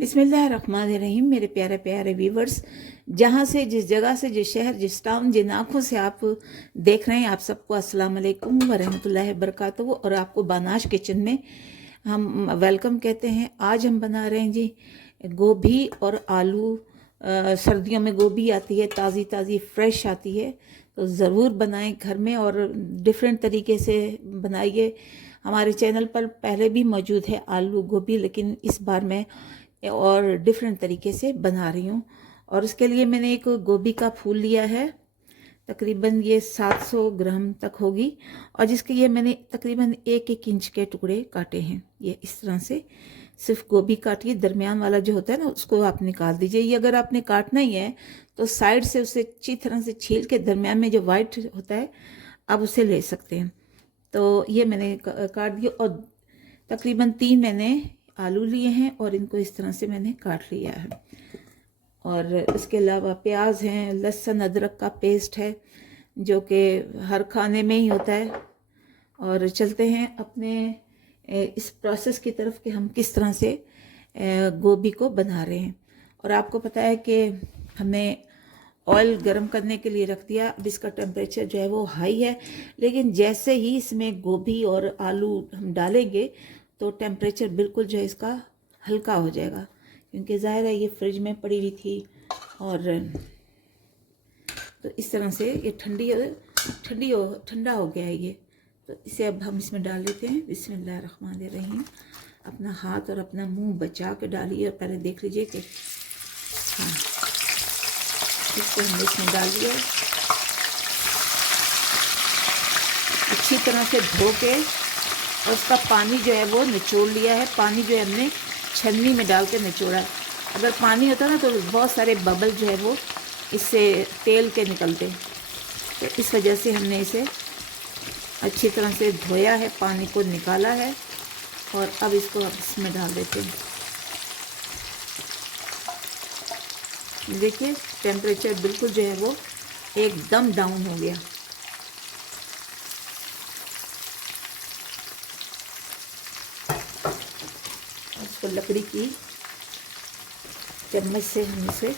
बिस्मिल्लाहिर्रहमानिर्रहीम। मेरे प्यारे प्यारे व्यूवर्स, जहाँ से, जिस जगह से, जिस शहर, जिस टाउन, जिन आँखों से आप देख रहे हैं, आप सबको अस्सलाम वालेकुम व रहमतुल्लाहि व बरकातहू। और आपको बानाश किचन में हम वेलकम कहते हैं। आज हम बना रहे हैं जी गोभी और आलू। सर्दियों में गोभी आती है, ताज़ी ताज़ी फ्रेश आती है, तो ज़रूर बनाएं घर में और डिफरेंट तरीके से बनाइए। हमारे चैनल पर पहले भी मौजूद है आलू गोभी, लेकिन इस बार मैं और डिफरेंट तरीके से बना रही हूँ। और उसके लिए मैंने एक गोभी का फूल लिया है, तकरीबन ये 700 ग्राम तक होगी, और जिसके ये मैंने तकरीबन 1-1 इंच के टुकड़े काटे हैं। ये इस तरह से सिर्फ गोभी काटिए, दरमियान वाला जो होता है ना उसको आप निकाल दीजिए। ये अगर आपने काटना ही है तो साइड से उसे अच्छी तरह से छील के दरमियान में जो वाइट होता है आप उसे ले सकते हैं। तो ये मैंने काट दिया, और तकरीबन 3 मैंने आलू लिए हैं और इनको इस तरह से मैंने काट लिया है। और इसके अलावा प्याज हैं, लहसुन अदरक का पेस्ट है जो कि हर खाने में ही होता है। और चलते हैं अपने इस प्रोसेस की तरफ कि हम किस तरह से गोभी को बना रहे हैं। और आपको पता है कि हमने ऑयल गर्म करने के लिए रख दिया। अब इसका टेम्परेचर जो है वो हाई है, लेकिन जैसे ही इसमें गोभी और आलू हम डालेंगे तो टेम्परेचर बिल्कुल जो है इसका हल्का हो जाएगा, क्योंकि ज़ाहिर है ये फ्रिज में पड़ी हुई थी। और तो इस तरह से ये ठंडा हो गया है ये। तो इसे अब हम इसमें डाल लेते हैं। बिस्मिल्लाहिर्रहमानिर्रहीम। अपना हाथ और अपना मुंह बचा के डालिए, और पहले देख लीजिए कि हाँ, इसको हमने इसमें डाल दिया। अच्छी तरह से धो के और उसका पानी जो है वो निचोड़ लिया है। पानी जो है हमने छन्नी में डाल के निचोड़ा है। अगर पानी होता ना तो बहुत सारे बबल जो है वो इससे तेल के निकलते, तो इस वजह से हमने इसे अच्छी तरह से धोया है, पानी को निकाला है। और अब इसको अब इसमें डाल देते हैं। देखिए टेम्परेचर बिल्कुल जो है वो एकदम डाउन हो गया। इसको लकड़ी की चम्मच से हम इसे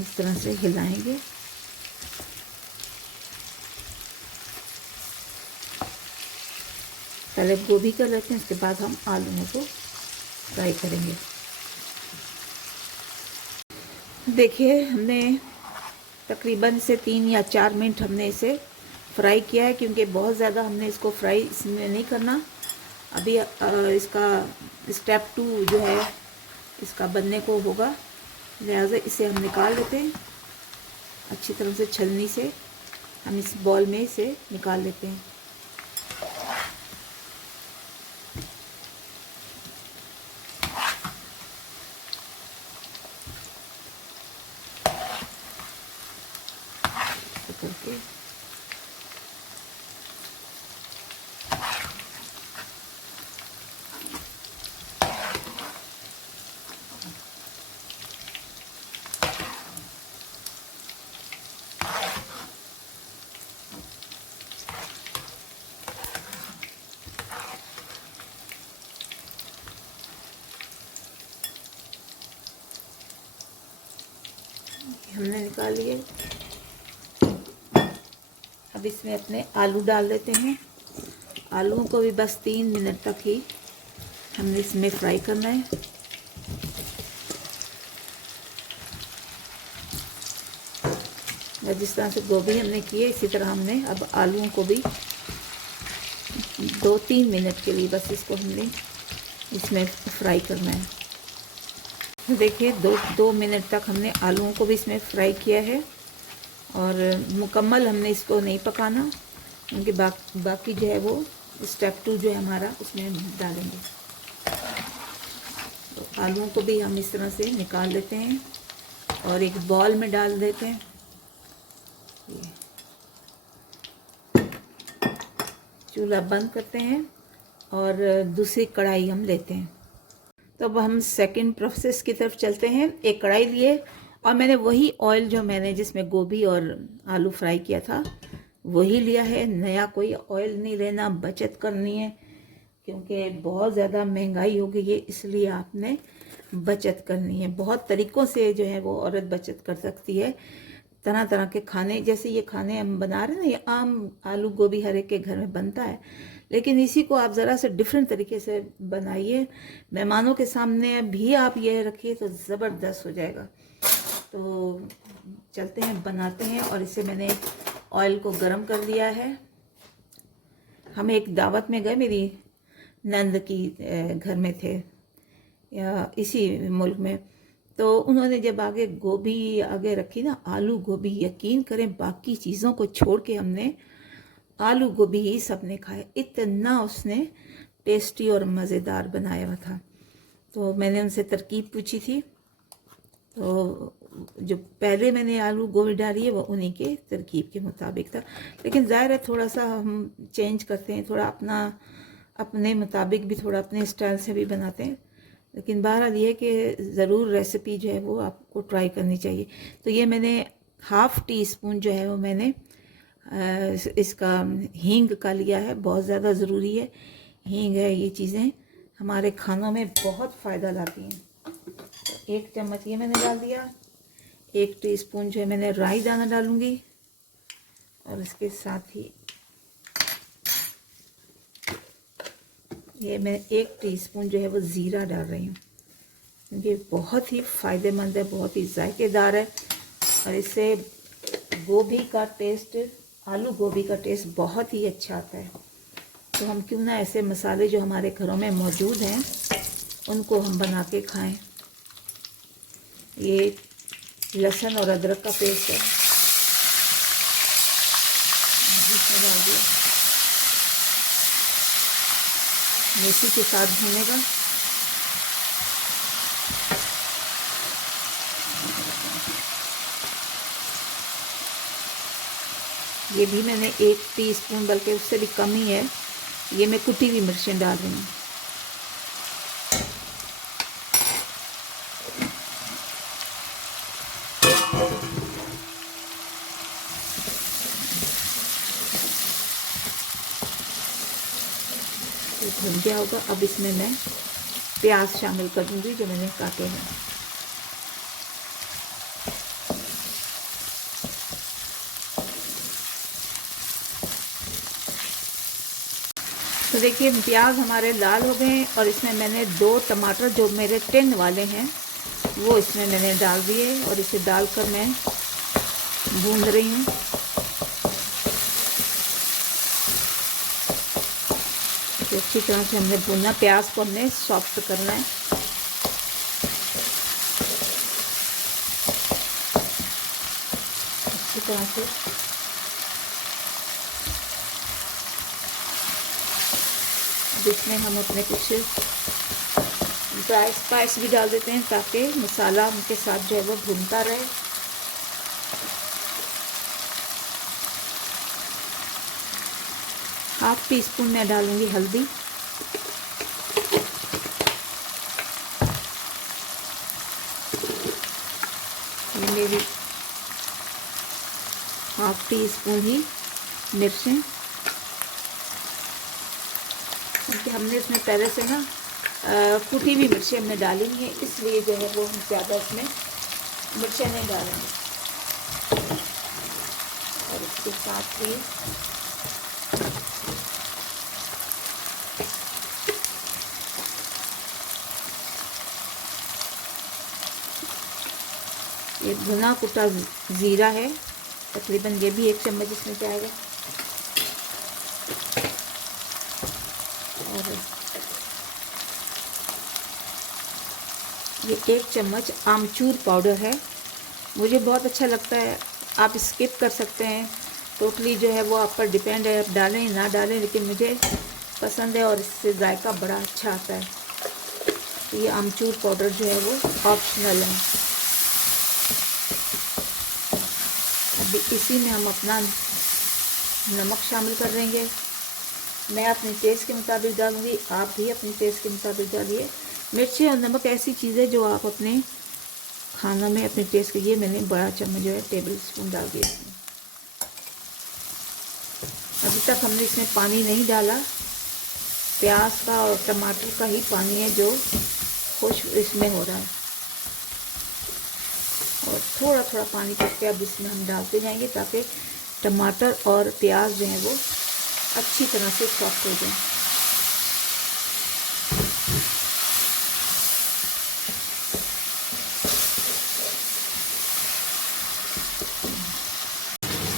इस तरह से हिलाएंगे। पहले गोभी कर लेते हैं, उसके बाद हम आलूओं को फ्राई करेंगे। देखिए हमने तकरीबन से 3 या 4 मिनट हमने इसे फ्राई किया है, क्योंकि बहुत ज़्यादा हमने इसको फ्राई इसमें नहीं करना। अभी इसका स्टेप 2 जो है इसका बनने को होगा, लिहाजा इसे हम निकाल लेते हैं। अच्छी तरह से छलनी से हम इस बॉल में इसे निकाल लेते हैं। करके हमने निकाल लिए। अब इसमें अपने आलू डाल देते हैं। आलूओं को भी बस 3 मिनट तक ही हमने इसमें फ्राई करना है। जिस तरह से गोभी हमने की है, इसी तरह हमने अब आलूओं को भी 2-3 मिनट के लिए बस इसको हमने इसमें फ्राई करना है। देखिए 2 मिनट तक हमने आलूओं को भी इसमें फ्राई किया है, और मुकम्मल हमने इसको नहीं पकाना, क्योंकि बाकी जो है वो स्टेप 2 जो है हमारा उसमें हम डालेंगे। तो आलूओं को भी हम इस तरह से निकाल लेते हैं और एक बॉल में डाल देते हैं। चूल्हा बंद करते हैं और दूसरी कढ़ाई हम लेते हैं। तो अब हम सेकंड प्रोसेस की तरफ चलते हैं। एक कढ़ाई लिए, और मैंने वही ऑयल जो मैंने जिसमें गोभी और आलू फ्राई किया था वही लिया है। नया कोई ऑयल नहीं लेना, बचत करनी है। क्योंकि बहुत ज़्यादा महंगाई हो गई है, इसलिए आपने बचत करनी है। बहुत तरीक़ों से जो है वो औरत बचत कर सकती है। तरह तरह के खाने, जैसे ये खाने हम बना रहे हैं ना, ये आम आलू गोभी हर एक के घर में बनता है, लेकिन इसी को आप ज़रा से डिफरेंट तरीके से बनाइए, मेहमानों के सामने भी आप ये रखिए तो ज़बरदस्त हो जाएगा। तो चलते हैं, बनाते हैं। और इसे मैंने ऑयल को गरम कर लिया है। हम एक दावत में गए, मेरी नंद की घर में थे, या इसी मुल्क में, तो उन्होंने जब आगे गोभी आगे रखी ना, आलू गोभी, यकीन करें बाकी चीज़ों को छोड़ के हमने आलू गोभी ही सबने खाया। इतना उसने टेस्टी और मज़ेदार बनाया हुआ था। तो मैंने उनसे तरकीब पूछी थी, तो जो पहले मैंने आलू गोभी डाली है वो उन्हीं के तरकीब के मुताबिक था, लेकिन ज़ाहिर है थोड़ा सा हम चेंज करते हैं, थोड़ा अपने मुताबिक भी, थोड़ा अपने स्टाइल से भी बनाते हैं। लेकिन बहरहाल ये कि ज़रूर रेसिपी जो है वो आपको ट्राई करनी चाहिए। तो ये मैंने हाफ़ टी स्पून जो है वो मैंने इसका हींग का लिया है। बहुत ज़्यादा ज़रूरी है हींग है, ये चीज़ें हमारे खानों में बहुत फ़ायदा लाती हैं। तो 1 चम्मच ये मैंने डाल दिया। 1 टीस्पून जो है मैंने राई दाना डालूँगी, और इसके साथ ही ये मैं 1 टीस्पून जो है वो ज़ीरा डाल रही हूँ, क्योंकि बहुत ही फ़ायदेमंद है, बहुत ही जायकेदार है, और इससे गोभी का टेस्ट, आलू गोभी का टेस्ट बहुत ही अच्छा आता है। तो हम क्यों ना ऐसे मसाले जो हमारे घरों में मौजूद हैं उनको हम बना के खाएं। ये लहसुन और अदरक का पेस्ट है, इसमें डाल दिया, मेथी के साथ भूनेगा। ये भी मैंने 1 टीस्पून, बल्कि उससे भी कम ही है, ये मैं कुटी हुई मिर्चें डाल रही हूँ। ये भुन गया होगा। अब इसमें मैं प्याज शामिल कर दूँगी जो मैंने काटे हैं। तो देखिए प्याज हमारे लाल हो गए, और इसमें मैंने 2 टमाटर जो मेरे टिन वाले हैं वो इसमें मैंने डाल दिए, और इसे डालकर मैं भून रही हूँ। तो अच्छी तरह से हमने भूनना, प्याज को हमने सॉफ्ट करना है। अच्छी तरह से इसमें हम अपने कुछ ड्राई स्पाइस भी डाल देते हैं, ताकि मसाला उनके साथ जो है वो भूनता रहे। हाफ़ टीस्पून मैं डालूंगी हल्दी, ये मेरी हाफ़ टीस्पून ही मिर्चें, क्योंकि हमने इसमें पहले से ना कुटी हुई मिर्चें हमने डाली नहीं है, इसलिए जो है वो हम ज़्यादा इसमें मिर्चें नहीं डालेंगे। और इसके साथ ही ये भुना कुटा ज़ीरा है, तकरीबन ये भी 1 चम्मच इसमें जाएगा। और ये 1 चम्मच आमचूर पाउडर है, मुझे बहुत अच्छा लगता है। आप स्किप कर सकते हैं, टोटली जो है वो आप पर डिपेंड है, आप डालें ना डालें, लेकिन मुझे पसंद है और इससे जायका बड़ा अच्छा आता है। तो ये आमचूर पाउडर जो है वो ऑप्शनल है। अभी इसी में हम अपना नमक शामिल कर देंगे। मैं अपने टेस्ट के मुताबिक डालूँगी, आप भी अपने टेस्ट के मुताबिक डालिए। मिर्ची और नमक ऐसी चीज़ें जो आप अपने खाना में अपने टेस्ट के, ये मैंने बड़ा चम्मच जो है टेबल स्पून डाल दिया इसमें। अभी तक हमने इसमें पानी नहीं डाला, प्याज का और टमाटर का ही पानी है जो खुश इसमें हो रहा है। और थोड़ा थोड़ा पानी करके अब इसमें हम डालते जाएंगे ताकि टमाटर और प्याज जो है वो अच्छी तरह से सॉफ्ट हो जाए।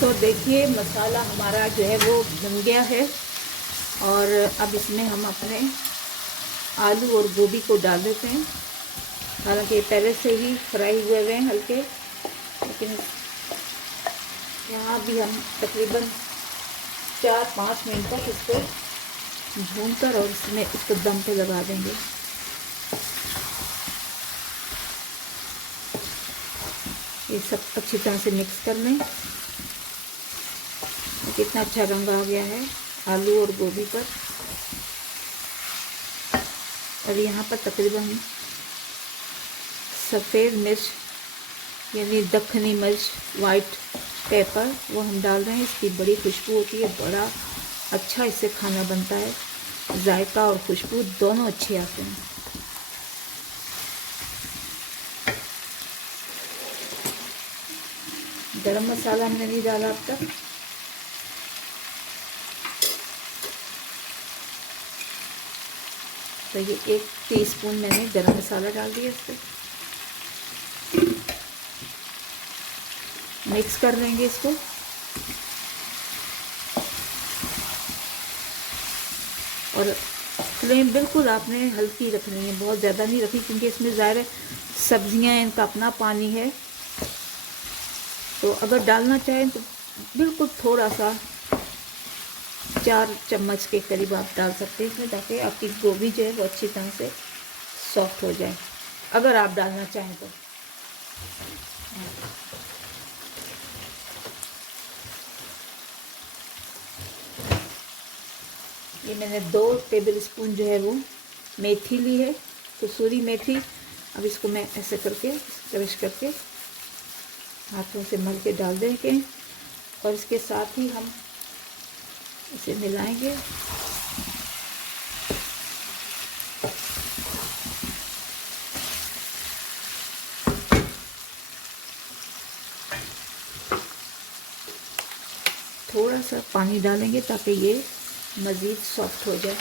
तो देखिए मसाला हमारा जो है वो बन गया है और अब इसमें हम अपने आलू और गोभी को डाल देते हैं। हालांकि पहले से ही फ्राई हुए हैं हल्के, लेकिन यहाँ भी हम तकरीबन 4-5 मिनट तक इसको भूनकर और इसमें इसको दम पे लगा देंगे। ये सब अच्छी तरह से मिक्स कर लें। कितना अच्छा रंग आ गया है आलू और गोभी पर। और यहाँ पर तकरीबन सफ़ेद मिर्च यानी दक्खनी मिर्च, वाइट पेपर, वो हम डाल रहे हैं। इसकी बड़ी खुशबू होती है, बड़ा अच्छा इससे खाना बनता है। जायका और खुशबू दोनों अच्छे आते हैं। गरम मसाला हमने नहीं डाला अब तक। तो ये 1 टीस्पून मैंने गरम मसाला डाल दिया इस पर। मिक्स कर लेंगे इसको। और फ्लेम बिल्कुल आपने हल्की रखनी है, बहुत ज़्यादा नहीं रखनी, क्योंकि इसमें ज़ाहिर है सब्जियां हैं, इनका अपना पानी है। तो अगर डालना चाहें तो बिल्कुल थोड़ा सा 4 चम्मच के करीब आप डाल सकते हैं इसमें, ताकि आपकी गोभी जो है वो अच्छी तरह से सॉफ्ट हो जाए, अगर आप डालना चाहें तो। ये मैंने 2 टेबल स्पून जो है वो मेथी ली है, कसूरी मेथी। अब इसको मैं ऐसे करके क्रश करके हाथों से मल के डाल देंगे और इसके साथ ही हम इसे मिलाएंगे। थोड़ा सा पानी डालेंगे ताकि ये मज़ीद सॉफ्ट हो जाए।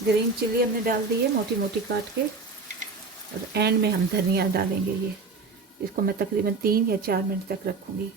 ग्रीन चिली हमने डाल दी है मोटी मोटी काट के, और एंड में हम धनिया डालेंगे। ये इसको मैं तकरीबन 3 या 4 मिनट तक रखूँगी।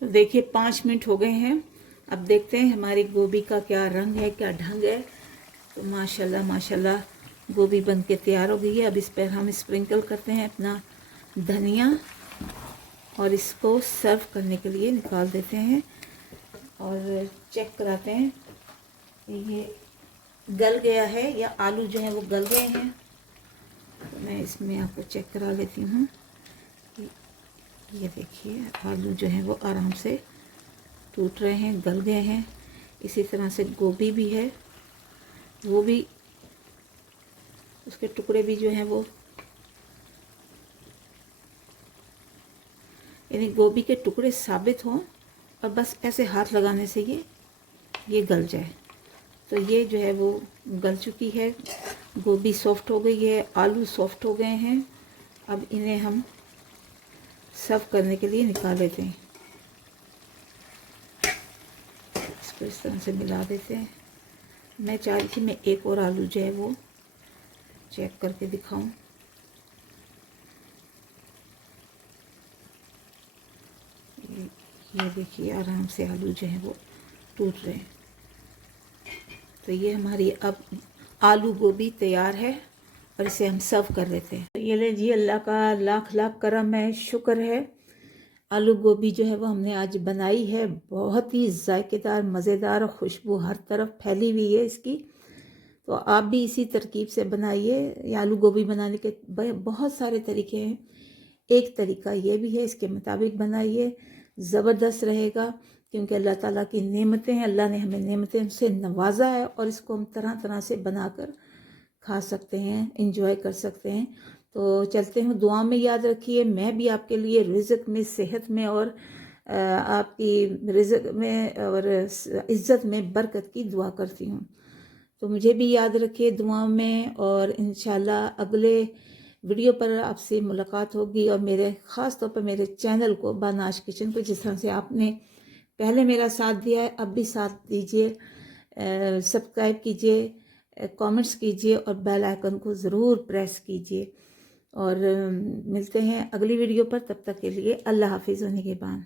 तो देखिए 5 मिनट हो गए हैं। अब देखते हैं हमारी गोभी का क्या रंग है, क्या ढंग है। तो माशाल्लाह माशाल्लाह गोभी बन के तैयार हो गई है। अब इस पर हम स्प्रिंकल करते हैं अपना धनिया और इसको सर्व करने के लिए निकाल देते हैं और चेक कराते हैं ये गल गया है या आलू जो है वो गल गए हैं। तो मैं इसमें आपको चेक करा लेती हूँ। ये देखिए आलू जो है वो आराम से टूट रहे हैं, गल गए हैं। इसी तरह से गोभी भी है, वो भी उसके टुकड़े भी जो हैं वो, यानी गोभी के टुकड़े साबित हों और बस ऐसे हाथ लगाने से ये गल जाए। तो ये जो है वो गल चुकी है, गोभी सॉफ्ट हो गई है, आलू सॉफ्ट हो गए हैं। अब इन्हें हम सर्व करने के लिए निकाल लेते हैं। इसको इस तरह से मिला देते हैं। मैं चाह रही थी मैं एक और आलू जो है वो चेक करके दिखाऊं। ये देखिए आराम से आलू जो है वो टूट रहे हैं। तो ये हमारी अब आलू गोभी तैयार है और इसे हम सर्व कर लेते हैं। तो ये ले जी, अल्लाह का लाख लाख करम है, शुक्र है। आलू गोभी जो है वो हमने आज बनाई है, बहुत ही जायकेदार, मज़ेदार और खुशबू हर तरफ फैली हुई है इसकी। तो आप भी इसी तरकीब से बनाइए। आलू गोभी बनाने के बहुत सारे तरीके हैं, एक तरीका ये भी है, इसके मुताबिक बनाइए, ज़बरदस्त रहेगा। क्योंकि अल्लाह ताला की नेमतें हैं, अल्लाह ने हमें नेमतें से नवाजा है और इसको हम तरह तरह से बनाकर खा सकते हैं, इंजॉय कर सकते हैं। तो चलते हैं, दुआ में याद रखिए। मैं भी आपके लिए रिज़्क में, सेहत में और आपकी रिज़्क में और इज़्ज़त में बरकत की दुआ करती हूँ। तो मुझे भी याद रखिए दुआ में, और इंशाल्लाह अगले वीडियो पर आपसे मुलाकात होगी। और मेरे ख़ास तौर पर मेरे चैनल को बानाज किचन को जिस तरह से आपने पहले मेरा साथ दिया है, अब भी साथ दीजिए, सब्सक्राइब कीजिए, कमेंट्स कीजिए और बेल आइकन को ज़रूर प्रेस कीजिए। और मिलते हैं अगली वीडियो पर, तब तक के लिए अल्लाह हाफिज़। होने के बाद